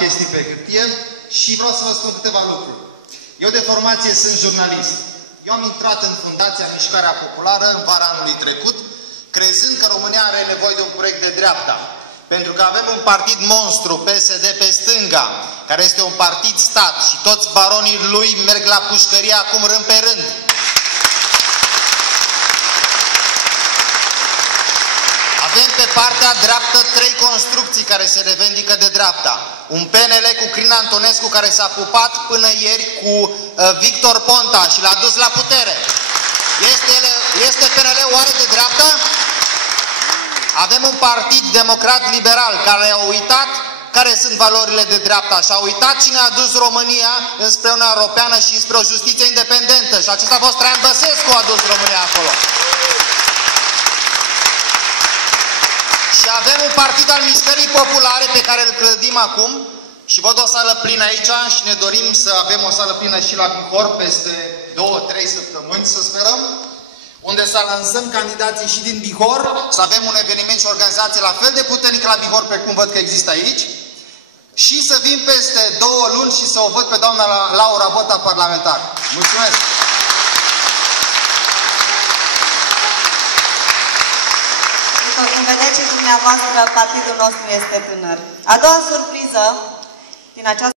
chestii pe hârtie și vreau să vă spun câteva lucruri. Eu de formație sunt jurnalist. Eu am intrat în Fundația Mișcarea Populară în vara anului trecut, crezând că România are nevoie de un proiect de dreapta. Pentru că avem un partid monstru, PSD pe stânga, care este un partid stat și toți baronii lui merg la pușcărie acum rând pe rând. Avem pe partea dreaptă 3 construcții care se revendică de dreapta. Un PNL cu Crin Antonescu care s-a pupat până ieri cu Victor Ponta și l-a dus la putere. Este PNL oare de dreapta? Avem un partid democrat-liberal care a uitat care sunt valorile de dreapta și a uitat cine a dus România înspre Uniunea Europeană și spre o justiție independentă. Și acesta a fost Traian Băsescu a dus România acolo. Și avem un partid al Mișcării Populare pe care îl clădim acum și văd o sală plină aici și ne dorim să avem o sală plină și la Bihor peste 2-3 săptămâni, să sperăm, unde să lansăm candidații și din Bihor, să avem un eveniment și o organizație la fel de puternică la Bihor, precum văd că există aici, și să vin peste 2 luni și să o văd pe doamna Laura Bota parlamentar. Mulțumesc! Cum vedeți și dumneavoastră, partidul nostru este tânăr. A doua surpriză din această